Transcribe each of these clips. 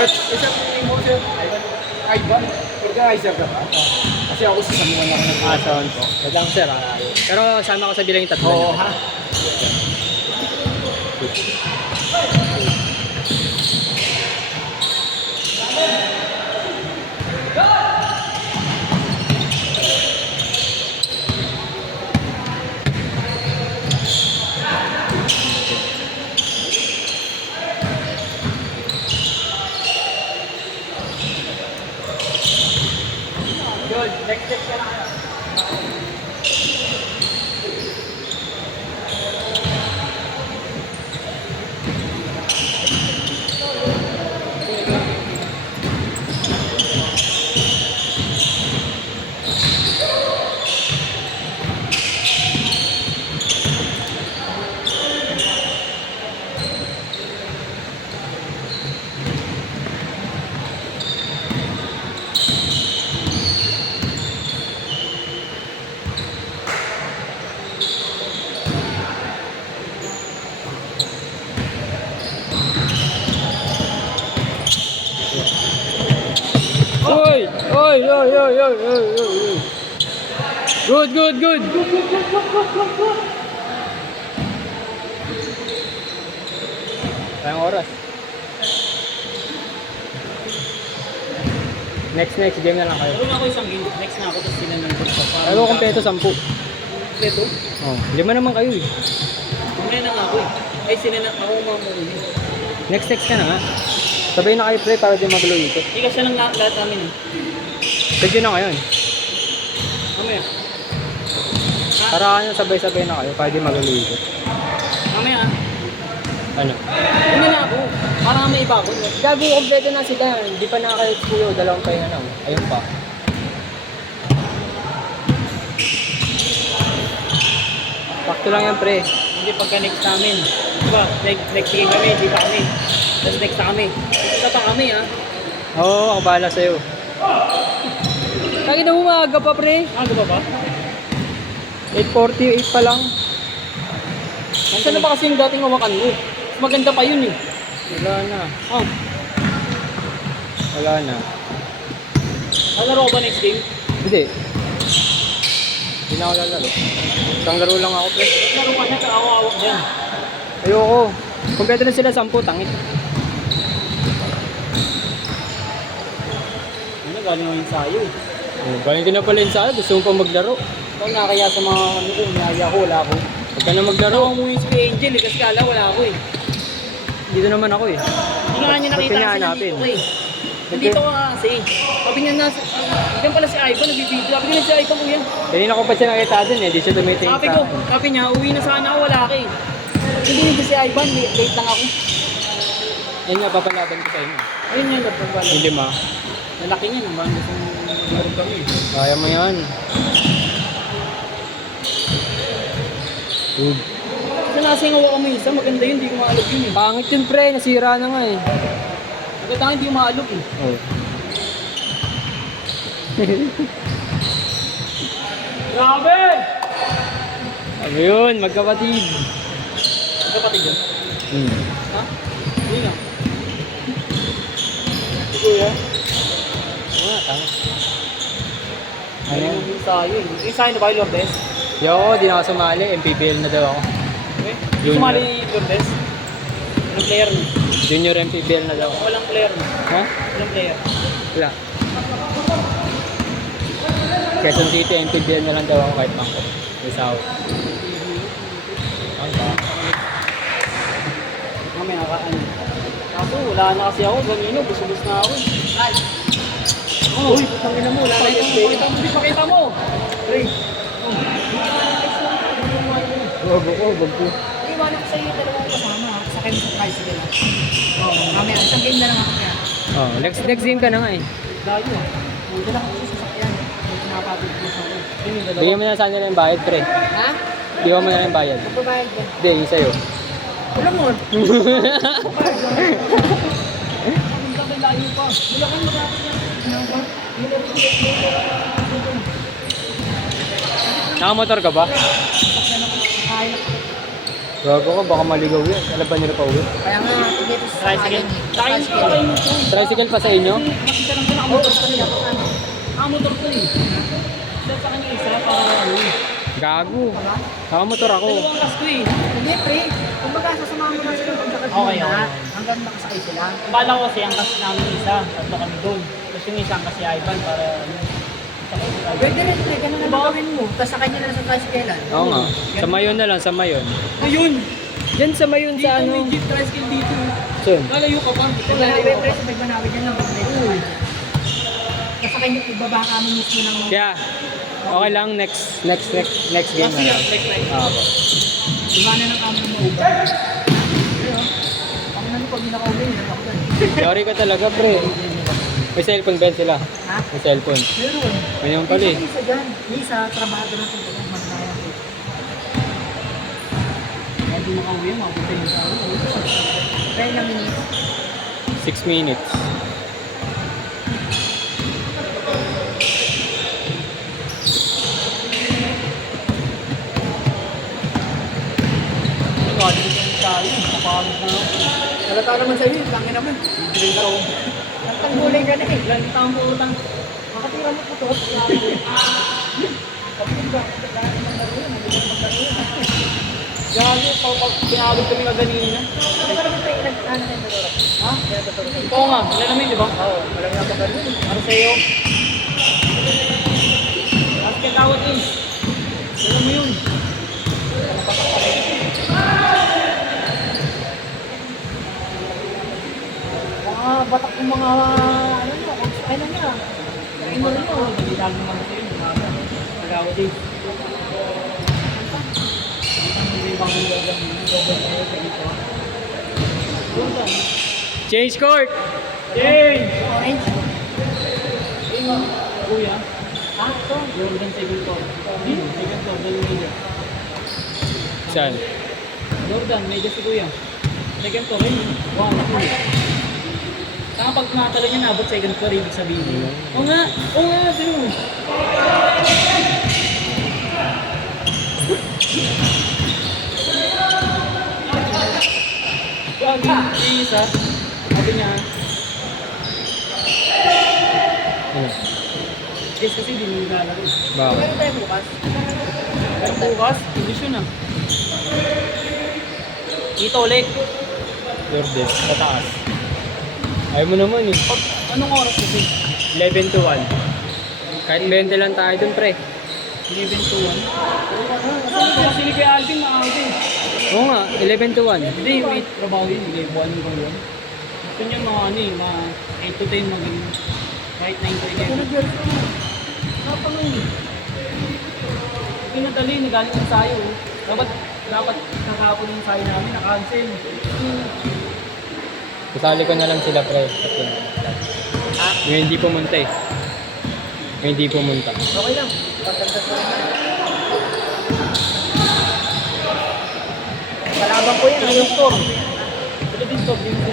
Isa po mo sir, Ivan. Organizer ka ba? Kasi ako sa samuan lang. Saan po? Wait lang sir. Pero sama ko sa bilang yung tatlo. Oo, ha? Good. Next step ka na. Oy! Oy! Oy! Oy! Oy! Oy! Oy! Good! Good! Good! Tayong oras. Next game na lang kayo. Meron ako isang game. Next na ako, tapos sila ng group pa. Ayaw ko kompleto 10. Kompleto? Oh, 5 naman kayo eh. Kumaya na nga ako eh. Ay, sila na ako mamuli. Next ka na nga. Sabay na kayo pre para di magulo ito. Hindi kasi ng lahat namin eh. Pwede na ngayon. Mamaya. Para ano sabay-sabay na kayo para di magulo ito. Mamaya. Ano? Una na ako. Para may iba ako. Gago, kompleto na sila. Hindi pa nakaka-explore. 2 pa yun na. Ayun pa. Sakto lang yan pre. Hindi pagka next namin. Diba? Next game kami, hindi pa kami. Tapos next na kami. Isa pa kami ha. Oo, ako bahala sa'yo. Kaya na umaga pa pre. Ano ba ba? 8:48 pa lang. Nasaan na ba kasi yung dating hawakan mo? Mas maganda pa yun eh. Wala na. Oh. Wala na. Laro ba next game? Hindi. Hindi na ako lalaro. Isang laro lang ako pre. Laro ka na, kaawak dyan. Ayoko. Kompleto na sila 10, tangit. Ano, galing ako yung sayo. Oh, galing din na pala yun sa'yo. Gusto mo pa maglaro. Ikaw nakakaya sa mga ano ko, niyaya ko, wala ako. Huwag ka na maglaro. Ako umuwi si Angel eh, kasi kala wala ako eh. Dito naman ako eh. Hindi nga niya nakita Ba't kasi hinahanapin? nandito ko eh. Nandito ko kasi. Sabi niya nasa, diyan pala si Ivan, nagbibideo. Sabi ko na si Ivan kuya. Kanina ko pa siya nakita dun eh. Di siya tumitingin Sabi sa ko, akin. sabi niya, uwi na sana ako, wala ka eh. Hindi niya si Ivan, late lang ako. Ayun nga, papalaban ko sa inyo. Ayun nga, nagpapala. Hindi ma. Lalaki niya naman, gusto maglaro kami. Kaya mo yan. Good. Kasi nasingaw ako mo isa, maganda yun, hindi ko maalog yun eh. Pangit yun pre, nasira na nga eh. Maganda hindi ko maalog eh. Oh. Grabe! Ano yun, magkapatid. Kapatid yun. Ha? Hindi nga. Si Kuya? Nga, tama. Ayun Ayan. yung sayo eh. Yung sayo na ba yung Lourdes? Yo, di na ako sumali. MPBL na daw ako. Okay. Junior. Sumali Lourdes? Walang player na. Junior MPBL na daw ako. Walang player na. Ha? Walang player. Wala. Quezon City, MPBL na lang daw ako kahit bangko. Isaw. Ang ba? Kami nakaano. Kaso wala na kasi ako. Ganino, bus-bus na ako. Ay! Oh, uy, putang ina mo. Wala na yung pakita mo. Di pakita mo. Pre. Wag ko. Iwan ako sa iyo dalawang kasama. Sakay mo sa tricycle. Oo, mamaya. Isang game na lang ako kaya. Oh, next game ka na nga eh. Dayo ah. Dala ako sa sasakyan. Pinapabig mo sa akin. Yun yung dalawa. Bigyan mo na sa kanila yung bayad, pre. Ha? Bigyan mo na yung bayad. Magbabayad ba? Hindi, yung sa'yo. Wala mo. Ang ganda layo pa. Wala kang magkakit yan. Nakamotor ka ba? Kaya Gago ka, baka maligaw yan. Alam ba nila pa uwi? Kaya nga, dito sa Tricycle. Tricycle. Sa akin, sa akin ito. Tricycle pa sa inyo? Makita lang ko nakamotor ko nila. Nakamotor ko eh. Isa sa kanya isa para ano. Gago. Nakamotor ako. Dalawang kas ko eh. Hindi, pre. Kumbaga, sasamahan mo lang sila pagkakasama Okay, na. okay. Hanggang makasakay sila. Bala ko kasi ang kas namin isa. Tatlo kami doon. Tapos yung isang kasi Ivan para ano. sakay si Ivan. Pwede rin, pre. Ganun na gawin mo. Tapos sakay niya na lang sa tricycle. Oo nga. Sa Mayon na lang, sa Mayon. Ayun! Diyan sa Mayon Dito sa ano. may jeep tricycle dito. Saan? Lalayo ka pa. Kung Manawi, pre. Sa Manawi dyan lang. Tapos sakay niya, ibaba ka mo mismo ng... Kaya, okay lang. Next game na lang. Ah, po. Diba na ng kamo mo. Pero, ako na pag hindi nakauwi, ako na. Sorry ka talaga, pre. May cellphone ba yan sila? Ha? May cellphone. Meron. Ganyan pala eh. Isa dyan. Isa, trabaho natin ito. Magkaya ko. Kaya di makauwi, mabuti yung tao. Kaya na minutes. 6 minutes. Nagkali ko yung tayo. Napagod na ako. Halata naman sa'yo, tangin naman. Drink ako. Nagtangguling ka na eh. Ilan kita ang putang. Makatira mo po to. Gagi, pag pinagod kami kaganina. Ano ba naman tayo nagtahan na yung Ha? Ikaw nga, wala namin, di ba? Oo, wala na pa ganun. Para sa'yo. At kaya tawad yun. Alam mo yun. Mga batak ng mga ano nyo, kung ano nyo. Kain mo rin nyo. Nagitago naman sa'yo. Nagawad din. Hindi ba kung Change court! Yay! Orange. Kuya, Ah, ito. Jordan second floor. Second floor, dalawang media. Saan? Jordan, media si Kuya. Second floor, yun. Wow, naku. Saka pag natalo niya nabot second floor, ibig sabihin. Oo nga, ganun. Wag, yung isa, sabi niya, Ano? yes kasi di mo lalaro. Bakit? Meron tayo bukas. Pero bukas, condition na. Dito ulit. Lourdes, pataas. Ayaw mo naman eh. Pag, anong oras kasi? 11 to 1. Kahit 20 lang tayo dun, pre. 11 to 1. Kasi ni Kuya Alvin, maaga din. Oo nga, 11 to 1. Hindi, may trabaho yun. Hindi, buwan yung gawin. Gusto niya mga ano eh, mga 8 to 10 magaling. Kahit 9 to 11. Napangay. Pinadali, nagaling yung sayo. Dapat nakapon yung sayo namin, na-cancel. Kasali ko na lang sila, pre. Yung hindi pumunta eh. Yung hindi pumunta. Okay lang. Pagdagdag ko rin. Kalabang ko yan. Philippine Store. Philippine Store, din ko.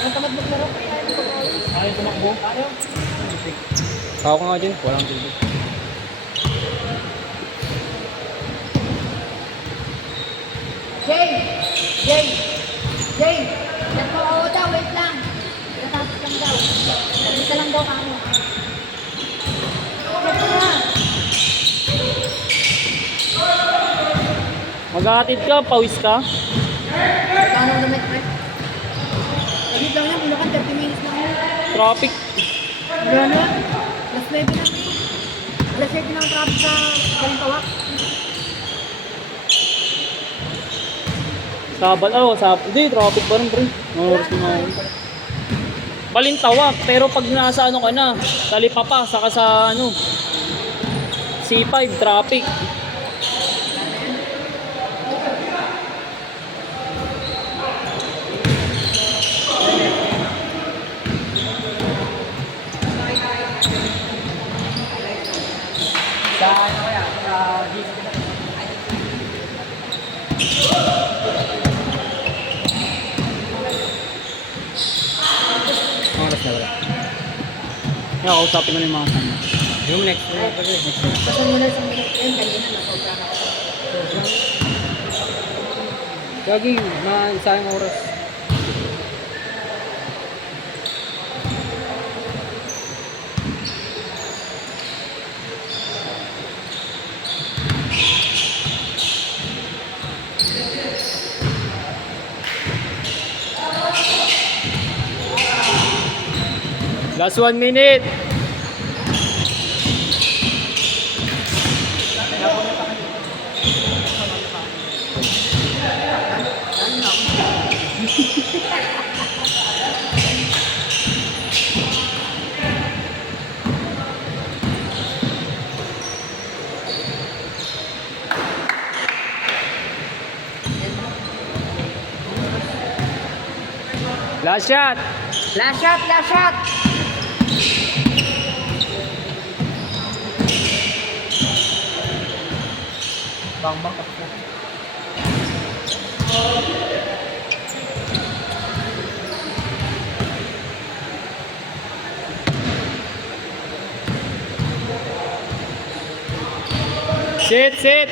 Ang tamad maglaro. Ayaw ko pag-alis. Ayaw tumakbo. Ayaw. Ako ka nga dyan, walang tubig. Jay! Jay! Jay! Oo daw, wait lang. Natapos lang daw. Isa lang daw kamo. Ito na. Maghahatid ka, pawis ka. Kano naman, pre? Saglit lang yan, bulakan 30 minutes lang yan. Traffic. Wala na. Alas 9 na, pre. Alas 7 na ang traffic sa Balintawak. Hindi, traffic pa rin, pre. Oras na ako. Balintawak, pero pag nasa ano ka na, Talipapa, saka sa ano, C5, traffic. Sa ano kaya? Sa GC na. Ang oras na wala. Kaya kausapin ko na yung mga kasama. Yung next week. Basta muna sa minute yun, kanina nasobra na ako. Gagi, sayang oras. Last 1 minute. Last shot. Last shot, last shot. Bang bang ako. Sit.